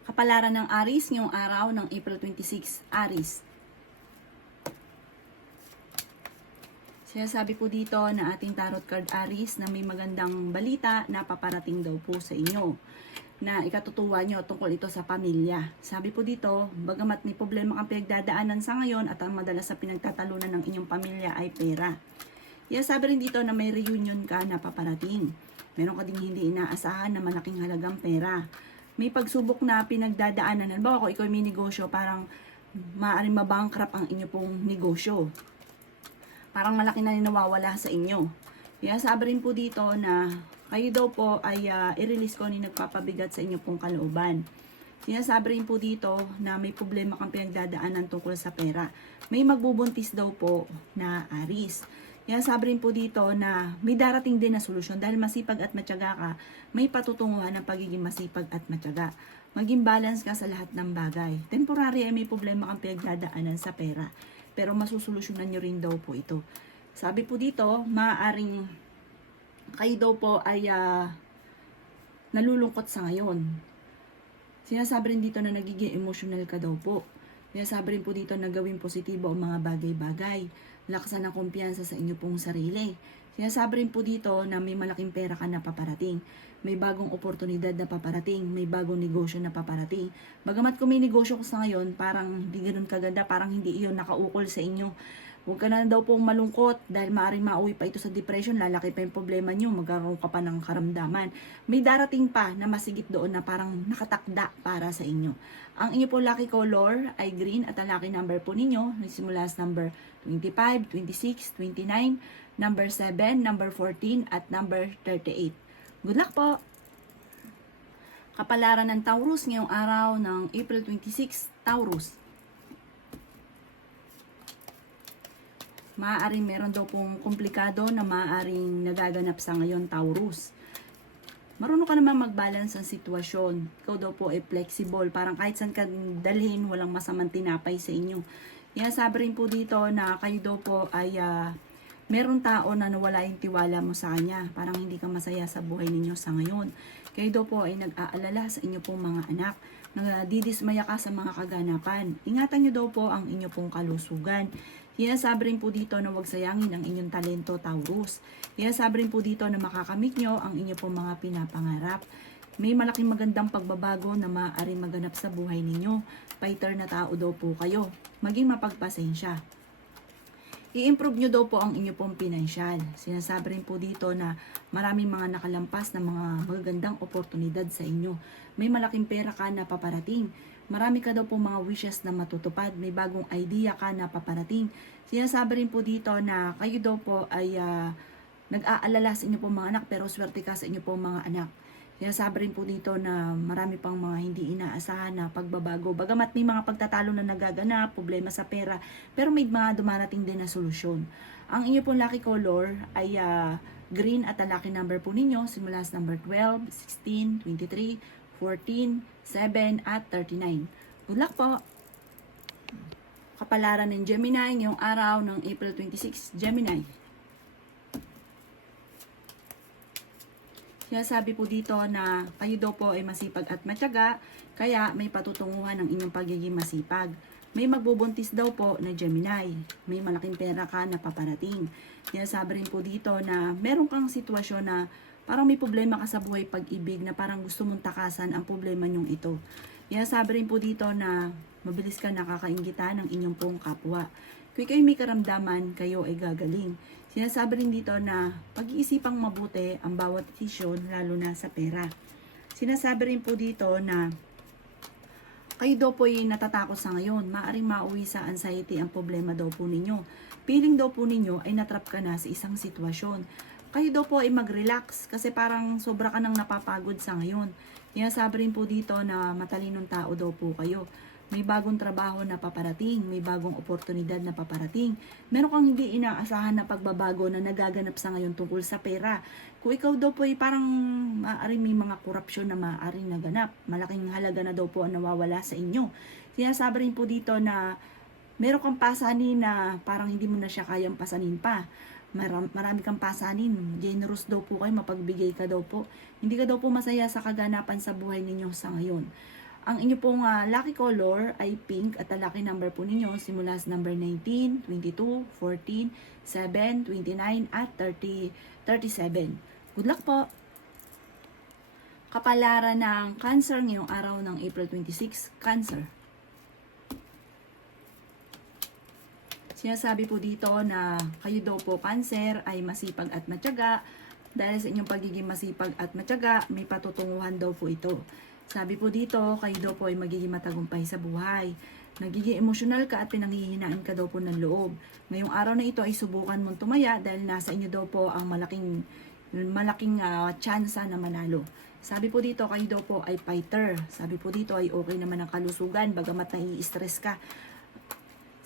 Kapalaran ng Aries ngayong araw ng April 26, Aries. Sinasabi po dito na ating tarot card Aries na may magandang balita na paparating daw po sa inyo, na ikatutuwa nyo tungkol ito sa pamilya. Sabi po dito, bagamat may problema kang pinagdadaanan sa ngayon at ang madalas sa pinagtatalunan ng inyong pamilya ay pera. Sabi rin dito na may reunion ka na paparating. Meron ka ding hindi inaasahan na malaking halagang pera. May pagsubok na pinagdadaanan. Halimbawa, kung ikaw may negosyo, parang maaaring mabankrupt ang inyo pong negosyo. Parang malaki na nawawala sa inyo. Sabi rin po dito na kayo daw po ay i-release ko ni nagpapabigat sa inyo pong kalooban. Sinasabi rin po dito na may problema kang pinagdadaanan tungkol sa pera. May magbubuntis daw po na Aries. Sabi rin po dito na may darating din na solusyon dahil masipag at matyaga ka, may patutunguhan ng pagiging masipag at matyaga. Maging balance ka sa lahat ng bagay. Temporary ay may problema kang pinagdadaanan sa pera, pero masusolusyonan nyo rin daw po ito. Sabi po dito, maaaring kayo daw po ay nalulungkot sa ngayon. Sinasabi rin dito na nagiging emotional ka daw po. Sinasabi rin po dito na gawing positibo ang mga bagay-bagay. Lakasan ang kumpiyansa sa inyo pong sarili. Sinasabi rin po dito na may malaking pera ka na paparating. May bagong oportunidad na paparating. May bagong negosyo na paparating. Bagamat kung may negosyo ko sa ngayon, parang hindi ganun kaganda, parang hindi iyon nakaukol sa inyo. Huwag ka na daw pong malungkot dahil maaaring mauwi pa ito sa depression, lalaki pa yung problema nyo, magkaroon ka pa ng karamdaman. May darating pa na masigit doon na parang nakatakda para sa inyo. Ang inyo po lucky color ay green at ang lucky number po ninyo, nagsimula sa number 25, 26, 29, number 7, number 14 at number 38. Good luck po! Kapalaran ng Taurus ngayong araw ng April 26, Taurus. Maaaring meron daw pong komplikado na maaaring nagaganap sa ngayon, Taurus. Marunong ka naman mag-balance ang sitwasyon. Ikaw daw po ay flexible. Parang kahit saan ka dalhin, walang masamang tinapay sa inyo. Sabi rin po dito na kayo daw po ay meron tao na nawala yung tiwala mo sa kanya. Parang hindi ka masaya sa buhay ninyo sa ngayon. Kayo daw po ay nag-aalala sa inyo pong mga anak. Nagdidismaya ka sa mga kaganapan. Ingatan nyo daw po ang inyo pong kalusugan. Sabi rin po dito na huwag sayangin ang inyong talento, Taurus. Sabi rin po dito na makakamit nyo ang inyo pong mga pinapangarap. May malaking magandang pagbabago na maaaring maganap sa buhay ninyo. Fighter na tao daw po kayo. Maging mapagpasensya. I-improve nyo daw po ang inyo pong pinansyal. Sinasabi rin po dito na maraming mga nakalampas na mga magagandang oportunidad sa inyo. May malaking pera ka na paparating. Marami ka daw po mga wishes na matutupad. May bagong idea ka na paparating. Sinasabi rin po dito na kayo daw po ay nag-aalala sa inyo pong mga anak pero swerte ka sa inyo pong mga anak. Sinasabi rin po dito na marami pang mga hindi inaasahan na pagbabago. Bagamat may mga pagtatalo na nagaganap, problema sa pera, pero may mga dumarating din na solusyon. Ang inyo pong lucky color ay green at ang lucky number po ninyo simula sa number 12, 16, 23, 14, 7 at 39. Good luck po! Kapalaran ng Gemini ngayong araw ng April 26, Gemini. Sinasabi po dito na kayo daw po ay masipag at matyaga, kaya may patutunguhan ng inyong pagiging masipag. May magbubuntis daw po na Gemini. May malaking pera ka na paparating. Sinasabi rin po dito na meron kang sitwasyon na parang may problema ka sa buhay pag-ibig na parang gusto mong takasan ang problema nyong ito. Sabi rin po dito na mabilis ka nakakainggitan ng inyong pong kapwa. Kung kayo may karamdaman, kayo ay gagaling. Sinasabi rin dito na pag-iisipang mabuti ang bawat desisyon, lalo na sa pera. Sinasabi rin po dito na kayo daw po ay natatakot sa ngayon. Maaring mauwi sa anxiety ang problema daw po ninyo. Feeling daw po ninyo ay natrap ka na sa isang sitwasyon. Kayo daw po ay mag-relax kasi parang sobra ka nang napapagod sa ngayon. Sabi rin po dito na matalinong tao daw po kayo. May bagong trabaho na paparating, may bagong oportunidad na paparating. Meron kang hindi inaasahan na pagbabago na nagaganap sa ngayon tungkol sa pera. Kung ikaw daw po ay parang maaaring may mga korupsyon na maaaring naganap. Malaking halaga na daw po ang nawawala sa inyo. Sinasabi rin po dito na meron kang pasanin na parang hindi mo na siya kayang pasanin pa. Marami kang pasanin, generous daw po kayo, mapagbigay ka daw po. Hindi ka daw po masaya sa kaganapan sa buhay ninyo sa ngayon. Ang inyo pong lucky color ay pink at ang lucky number po ninyo simula sa number 19, 22, 14, 7, 29 at 37. Good luck po! Kapalaran ng Cancer ngayong araw ng April 26, Cancer. Sinasabi po dito na kayo daw po Cancer ay masipag at matyaga. Dahil sa inyong pagiging masipag at matyaga, may patutunguhan daw po ito. Sabi po dito, kayo daw po ay magiging matagumpay sa buhay. Nagiging emosyonal ka at pinanghihinaan ka daw po ng loob. Ngayong araw na ito ay subukan mong tumaya dahil nasa inyo daw po ang malaking tsansa na manalo. Sabi po dito, kayo daw po ay fighter. Sabi po dito ay okay naman ang kalusugan, bagamat nai-stress ka.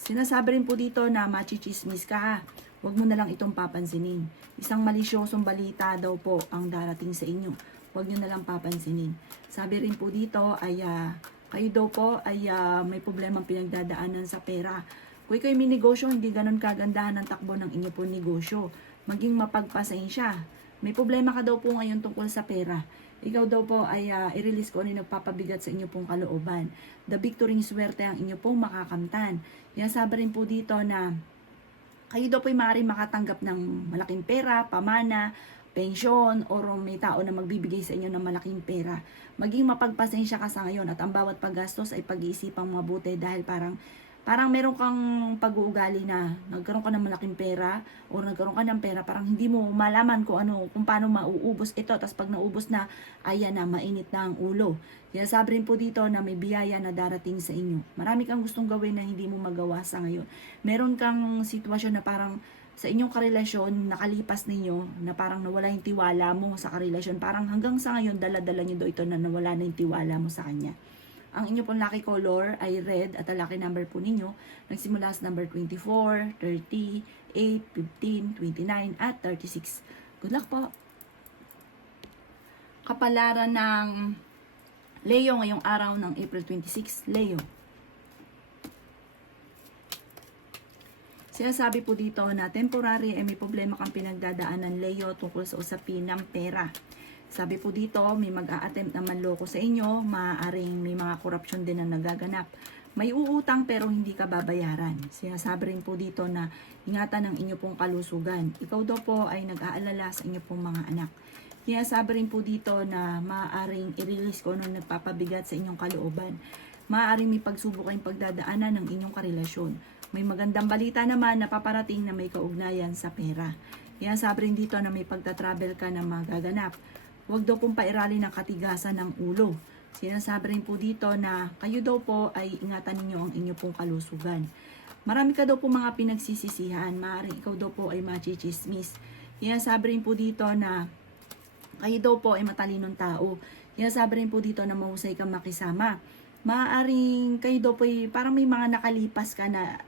Sinasabi rin po dito na machichismis ka ha. Huwag mo na lang itong papansinin. Isang malisyosong balita daw po ang darating sa inyo. Huwag nyo na lang papansinin. Sabi rin po dito ay kayo daw po ay may problemang pinagdadaanan sa pera. Kung kayo may negosyo, hindi ganun kagandahan ang takbo ng inyo po negosyo. Maging mapagpasensya. May problema ka daw po ngayon tungkol sa pera. Ikaw daw po ay i-release ko ano nagpapabigat sa inyo pong kalooban. The victory swerte ang inyo pong makakamtan. Yan sabi rin po dito na kayo daw po ay maaaring makatanggap ng malaking pera, pamana, pensyon, o may tao na magbibigay sa inyo ng malaking pera. Maging mapagpasensya ka sa ngayon at ang bawat paggastos ay pag-iisipang mabuti dahil parang meron kang pag-uugali na nagkaroon ka ng malaking pera o nagkaroon ka ng pera, parang hindi mo malaman kung paano mauubos ito. Tapos pag naubos na, ayan na, mainit na ang ulo. Kaya sabi rin po dito na may biyaya na darating sa inyo. Marami kang gustong gawin na hindi mo magawa sa ngayon. Meron kang sitwasyon na parang sa inyong karelasyon, nakalipas ninyo, na parang nawala yung tiwala mo sa karelasyon. Parang hanggang sa ngayon, dala-dala nyo daw ito na nawala na yung tiwala mo sa kanya. Ang inyo pong lucky color ay red at ang lucky number po ninyo nagsimula sa number 24, 30, 8, 15, 29 at 36. Good luck po! Kapalaran ng Leo ngayong araw ng April 26, Leo. Sinasabi po dito na temporary ay may problema kang pinagdadaanan, Leo, tungkol sa usapin ng pera. Sabi po dito, may mag-a-attempt na manloko sa inyo, maaaring may mga korupsyon din na nagaganap. May uutang pero hindi ka babayaran. Sinasabi rin po dito na ingatan ang inyo pong kalusugan. Ikaw daw po ay nag-aalala sa inyo pong mga anak. Sinasabi rin po dito na maaaring i-release ko nung nagpapabigat sa inyong kalooban. Maaaring may pagsubok kayong pagdadaanan ng inyong karelasyon. May magandang balita naman na paparating na may kaugnayan sa pera. Sinasabi rin dito na may pagta-travel ka na magaganap. Huwag daw pong pairali ng katigasan ng ulo. Sinasabi rin po dito na kayo daw po ay ingatan ninyo ang inyo pong kalusugan. Marami ka daw po mga pinagsisisihan. Maaaring ikaw daw po ay machichismis. Sinasabi rin po dito na kayo daw po ay matalinong tao. Sinasabi rin po dito na mahusay kang makisama. Maaaring kayo daw po ay parang may mga nakalipas ka na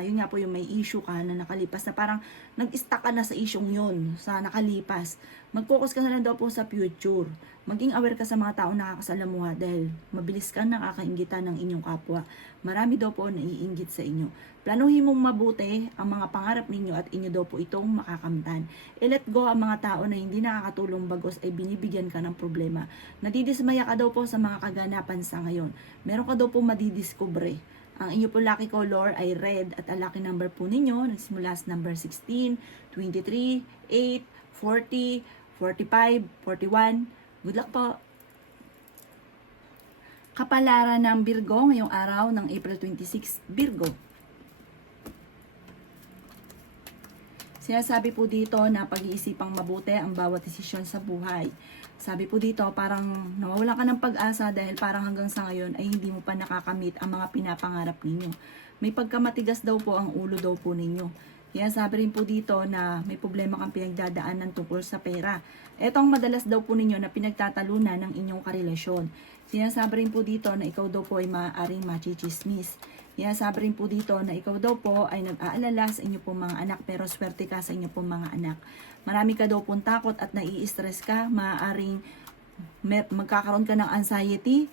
yun nga po yung may issue ka na nakalipas na parang nag-stuck ka na sa isyong yun, sa nakalipas. Mag-focus ka na lang daw po sa future. Maging aware ka sa mga tao nakakasalamuha dahil mabilis ka nakakainggitan ng inyong kapwa. Marami daw po naiinggit sa inyo. Planuhin mong mabuti ang mga pangarap ninyo at inyo daw po itong makakamtan. I-let go ang mga tao na hindi nakakatulong bagos ay binibigyan ka ng problema. Nadidismaya ka daw po sa mga kaganapan sa ngayon. Meron ka daw po madidiscover. Ang inyo po lucky color ay red at ang lucky number po ninyo nagsimula sa number 16, 23, 8, 40, 45, 41. Good luck po! Kapalaran ng Virgo ngayong araw ng April 26, Virgo. Sinasabi po dito na pag-iisipang mabuti ang bawat desisyon sa buhay. Sabi po dito parang nawawalan ka ng pag-asa dahil parang hanggang sa ngayon ay hindi mo pa nakakamit ang mga pinapangarap ninyo. May pagkamatigas daw po ang ulo daw po ninyo. Yan sabi rin po dito na may problema kang pinagdadaanan tungkol sa pera. Ito ang madalas daw po ninyo na pinagtatalunan ng inyong karelasyon. Sinasabi rin po dito na ikaw daw po ay maaaring machichismis. Sinasabi rin po dito na ikaw daw po ay nag-aalala sa inyo pong mga anak pero swerte ka sa inyo pong mga anak. Marami ka daw pong takot at nai-stress ka. Maaaring magkakaroon ka ng anxiety.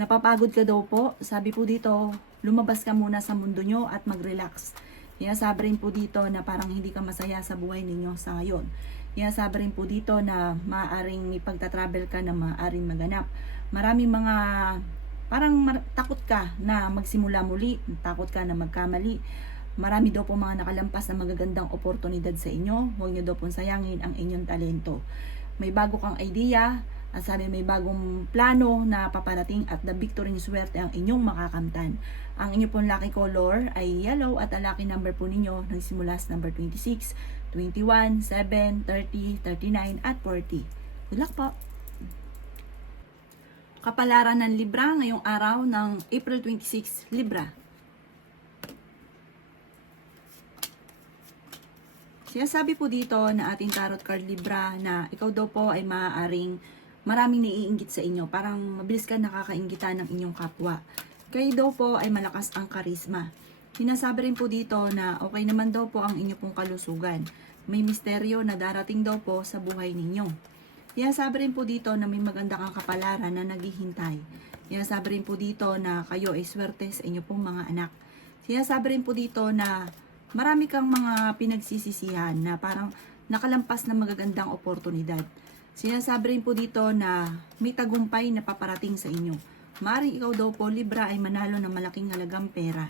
Napapagod ka daw po. Sabi po dito, lumabas ka muna sa mundo nyo at mag-relax. Sinasabi rin po dito na parang hindi ka masaya sa buhay ninyo sa ngayon. Sinasabi rin po dito na maaaring may pagta-travel ka na maaaring maganap. Maraming mga Parang takot ka na magsimula muli, takot ka na magkamali. Marami daw po mga nakalampas na magagandang oportunidad sa inyo. Huwag niyo daw po sayangin ang inyong talento. May bago kang idea, at sabi may bagong plano na paparating at the victory ng swerte ang inyong makakamtan. Ang inyo pong lucky color ay yellow at ang lucky number po ninyo nagsimula sa number 26, 21, 7, 30, 39 at 40. Good luck po! Kapalaran ng Libra ngayong araw ng April 26, Libra. Sinasabi po dito na ating tarot card Libra na ikaw daw po ay maaaring maraming naiinggit sa inyo. Parang mabilis ka nakakainggitan ng inyong kapwa. Kayo daw po ay malakas ang karisma. Sinasabi rin po dito na okay naman daw po ang inyo pong kalusugan. May misteryo na darating daw po sa buhay ninyo. Sinasabi rin po dito na may maganda kang kapalaran na naghihintay. Sinasabi rin po dito na kayo ay swerte sa inyo pong mga anak. Sinasabi rin po dito na marami kang mga pinagsisisihan na parang nakalampas na magagandang oportunidad. Sinasabi rin po dito na may tagumpay na paparating sa inyo. Maaaring ikaw daw po, Libra, ay manalo ng malaking halagang pera.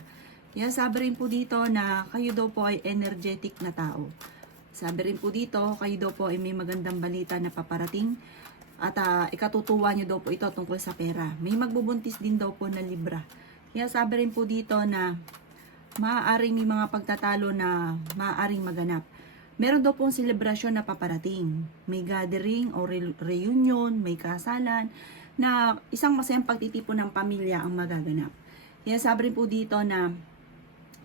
Sinasabi rin po dito na kayo daw po ay energetic na tao. Sabi rin po dito, kayo daw po ay may magandang balita na paparating at ikatutuwa nyo daw po ito tungkol sa pera. May magbubuntis din daw po na Libra. Sinasabi rin po dito na maaaring may mga pagtatalo na maaaring maganap. Meron daw pong selebrasyon na paparating. May gathering o reunion, may kasalan, na isang masayang pagtitipon ng pamilya ang magaganap. Sabi rin po dito na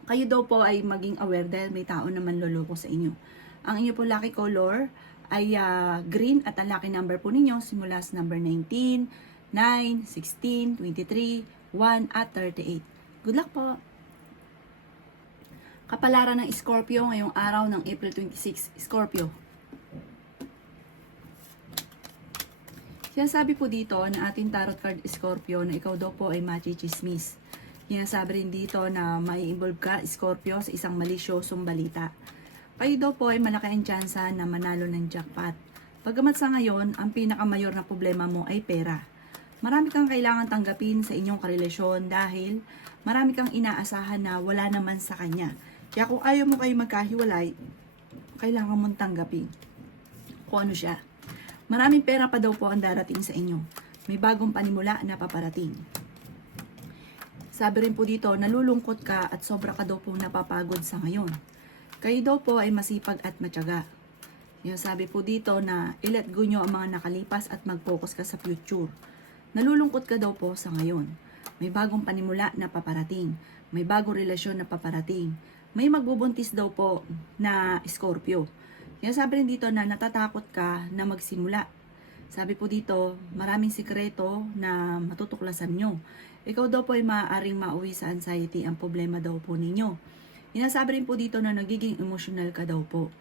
kayo daw po ay maging aware dahil may tao na manloloko sa inyo. Ang inyo po lucky color ay green at ang lucky number po ninyo simula sa number 19, 9, 16, 23, 1 at 38. Good luck po! Kapalaran ng Scorpio ngayong araw ng April 26, Scorpio. Sinasabi po dito na ating tarot card Scorpio na ikaw daw po ay machichismis. Sinasabi rin dito na mai-involve ka, Scorpio, sa isang malisyosong balita. Kayo daw po ay malaki ang tsansa na manalo ng jackpot. Pagkamat sa ngayon, ang pinakamayor na problema mo ay pera. Marami kang kailangan tanggapin sa inyong karelasyon dahil marami kang inaasahan na wala naman sa kanya. Kaya kung ayaw mo kayo magkahiwalay, kailangan mong tanggapin kung ano siya. Maraming pera pa daw po ang darating sa inyo. May bagong panimula na paparating. Sabi rin po dito, nalulungkot ka at sobra ka daw po napapagod sa ngayon. Kayo daw po ay masipag at matyaga. Sabi po dito na i-let go nyo ang mga nakalipas at mag-focus ka sa future. Nalulungkot ka daw po sa ngayon. May bagong panimula na paparating. May bagong relasyon na paparating. May magbubuntis daw po na Scorpio. Sabi rin dito na natatakot ka na magsimula. Sabi po dito, maraming sikreto na matutuklasan nyo. Ikaw daw po ay maaaring mauwi sa anxiety ang problema daw po ninyo. Sabi rin po dito na nagiging emotional ka daw po.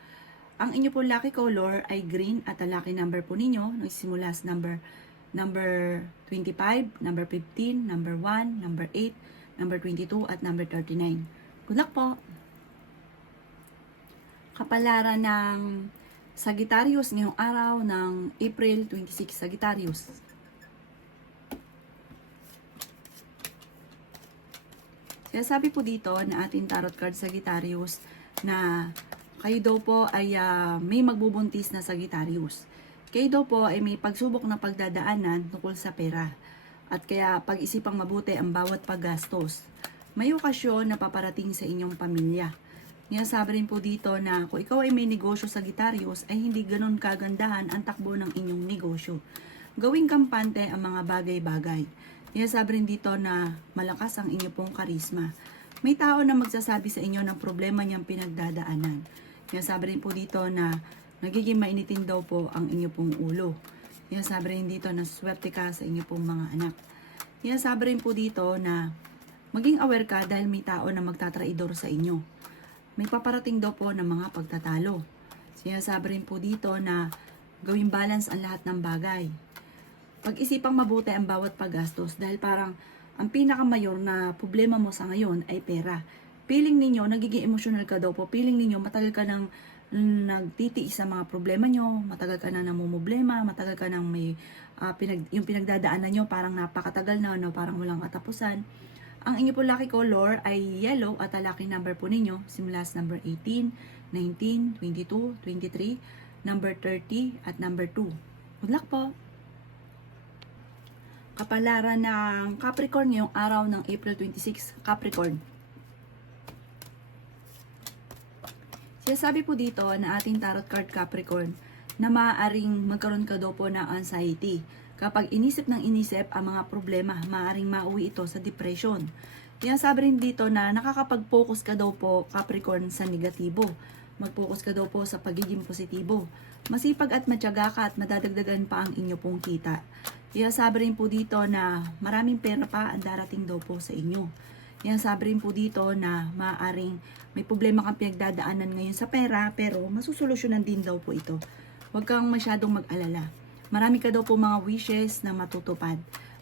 Ang inyo po lucky color ay green at ang lucky number po ninyo nagsimula sa number 25, number 15, number 1, number 8, number 22 at number 39. Good luck po! Kapalaran ng Sagittarius ngayong araw ng April 26, Sagittarius. Sabi po dito na ating tarot card Sagittarius na kayo daw po ay may magbubuntis na Sagittarius. Kayo daw po ay may pagsubok na pagdadaanan tungkol sa pera. At kaya pag-isipang mabuti ang bawat paggastos. May okasyon na paparating sa inyong pamilya. Sabi rin po dito na kung ikaw ay may negosyo Sagittarius ay hindi ganun kagandahan ang takbo ng inyong negosyo. Gawing kampante ang mga bagay-bagay. Sabi rin dito na malakas ang inyo pong karisma. May tao na magsasabi sa inyo ng problema niyang pinagdadaanan. Sabi rin po dito na nagiging mainitin daw po ang inyo pong ulo. Sabi rin dito na swerte ka sa inyo pong mga anak. Sabi rin po dito na maging aware ka dahil may tao na magtatraidor sa inyo. May paparating daw po ng mga pagtatalo. Sinasabi rin po dito na gawing balance ang lahat ng bagay. Pag-isipang mabuti ang bawat paggastos dahil parang ang pinakamayor na problema mo sa ngayon ay pera. Feeling ninyo, nagiging emotional ka daw po. Feeling ninyo, matagal ka nang nagtitiis sa mga problema nyo, matagal ka na namumblema, matagal ka nang may yung pinagdadaanan nyo parang napakatagal na, no, parang walang katapusan. Ang inyo po lucky color ay yellow at ang lucky number po ninyo simula sa number 18, 19, 22, 23, number 30 at number 2. Good luck po! Kapalaran ng Capricorn ngayong araw ng April 26, Capricorn. Sabi po dito na ating tarot card Capricorn na maaaring magkaroon ka daw po ng anxiety. Kapag inisip ng inisip ang mga problema, maaaring mauwi ito sa depression. Kaya sabi rin dito na nakakapag-focus ka daw po Capricorn sa negatibo. Mag-focus ka daw po sa pagiging positibo. Masipag at matyaga ka at madadagdagan pa ang inyo pong kita. Kaya sabi rin po dito na maraming pera pa ang darating daw po sa inyo. Kaya sabi rin po dito na maaaring may problema kang pinagdadaanan ngayon sa pera pero masusolusyonan din daw po ito. Huwag kang masyadong mag-alala. Marami ka daw po mga wishes na matutupad.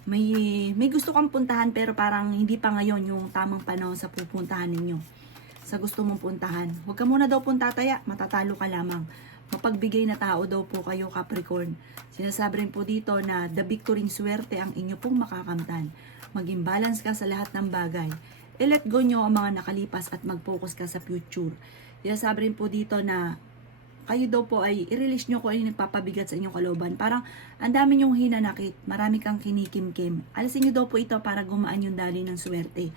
May gusto kang puntahan pero parang hindi pa ngayon yung tamang panahon sa pupuntahan ninyo. Sa gusto mong puntahan. Huwag ka muna daw pong tataya, matatalo ka lamang. Mapagbigay na tao daw po kayo Capricorn. Sinasabi rin po dito na the victory swerte ang inyo pong makakamtan. Maging balance ka sa lahat ng bagay. I-let go nyo ang mga nakalipas at mag-focus ka sa future. Sinasabi rin po dito na kayo daw po ay i-release nyo kung ano yung nagpapabigat sa inyong kalooban. Parang ang dami nyong hinanakit, marami kang kinikimkim. Alisin nyo daw po ito para gumaan yung dali ng swerte.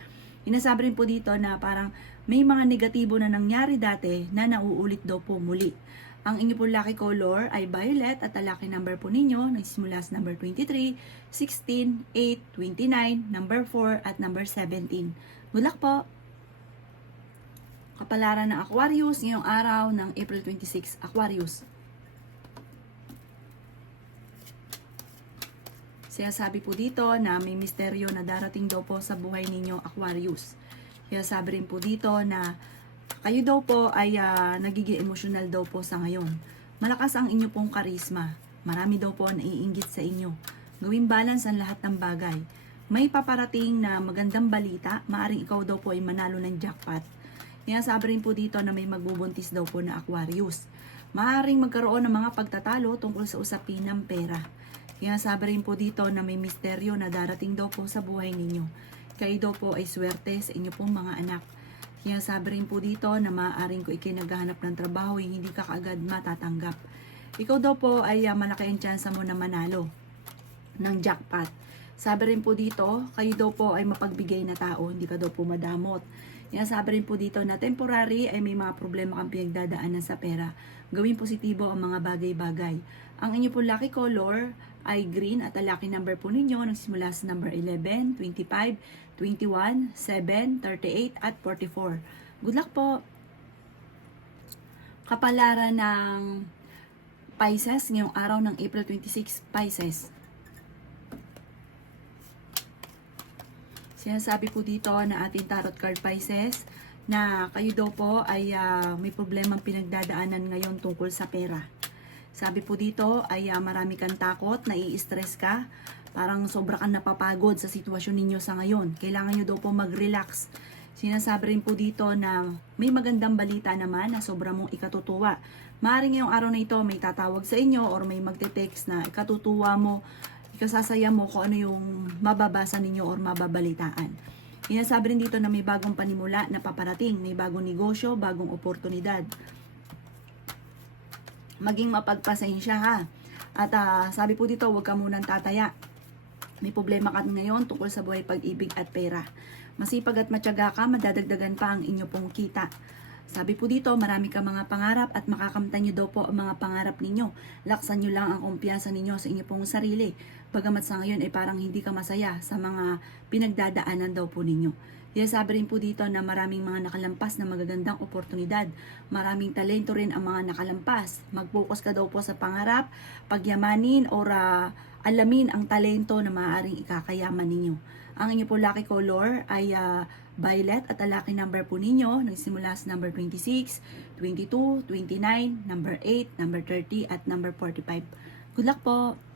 Sinasabi rin po dito na parang may mga negatibo na nangyari dati na nauulit daw po muli. Ang inyo po lucky color ay violet at ang lucky number po ninyo nagsimula sa number 23, 16, 8, 29, number 4 at number 17. Good luck po! Kapalaran ng Aquarius ngayong araw ng April 26, Aquarius. Sabi po dito na may misteryo na darating daw po sa buhay ninyo, Aquarius. Sabi rin po dito na kayo daw po ay nagiging emotional daw po sa ngayon. Malakas ang inyo pong karisma. Marami daw po ang naiinggit sa inyo. Gawing balance ang lahat ng bagay. May paparating na magandang balita, maaring ikaw daw po ay manalo ng jackpot. Sabi rin po dito na may magbubuntis daw po na Aquarius. Maaaring magkaroon ng mga pagtatalo tungkol sa usapin ng pera. Sabi rin po dito na may misteryo na darating daw po sa buhay ninyo. Kayo daw po ay swerte sa inyo pong mga anak. Sabi rin po dito na maaaring kung ikinaghahanap ng trabaho ay hindi ka kaagad matatanggap. Ikaw daw po ay malaki ang tsansa mo na manalo ng jackpot. Sabi rin po dito, kayo daw po ay mapagbigay na tao, hindi ka daw po madamot. Sabi rin po dito na temporary ay may mga problema kang pinagdadaanan sa pera. Gawing positibo ang mga bagay-bagay. Ang inyo po lucky color ay green at ang lucky number po ninyo nagsimula sa number 11, 25, 21, 7, 38 at 44. Good luck po! Kapalaran ng Pisces ngayong araw ng April 26, Pisces. Sinasabi po dito na ating tarot card Pisces na kayo daw po ay may problemang pinagdadaanan ngayon tungkol sa pera. Sabi po dito ay marami kang takot, nai-stress ka, parang sobra kang napapagod sa sitwasyon ninyo sa ngayon. Kailangan nyo daw po mag-relax. Sinasabi rin po dito na may magandang balita naman na sobra mong ikatutuwa. Maaaring ngayong araw na ito may tatawag sa inyo or may magte-text na ikatutuwa mo, ikasasaya mo kung ano yung mababasa ninyo or mababalitaan. Sinasabi rin dito na may bagong panimula na paparating, may bagong negosyo, bagong oportunidad. Maging mapagpasensya ha. At sabi po dito, huwag ka munang tataya. May problema ka ngayon tungkol sa buhay, pag-ibig at pera. Masipag at matyaga ka, madadagdagan pa ang inyo pong kita. Sabi po dito, marami ka mga pangarap at makakamtan nyo daw po ang mga pangarap ninyo. Laksan nyo lang ang kumpiyansa ninyo sa inyo pong sarili. Bagamat sa ngayon ay parang hindi ka masaya sa mga pinagdadaanan daw po ninyo. Sabi rin po dito na maraming mga nakalampas na magagandang oportunidad. Maraming talento rin ang mga nakalampas. Mag-focus ka daw po sa pangarap, pagyamanin or alamin ang talento na maaaring ikakayaman ninyo. Ang inyo po lucky color ay violet at ang lucky number po ninyo nagsimula sa number 26, 22, 29, number 8, number 30 at number 45. Good luck po!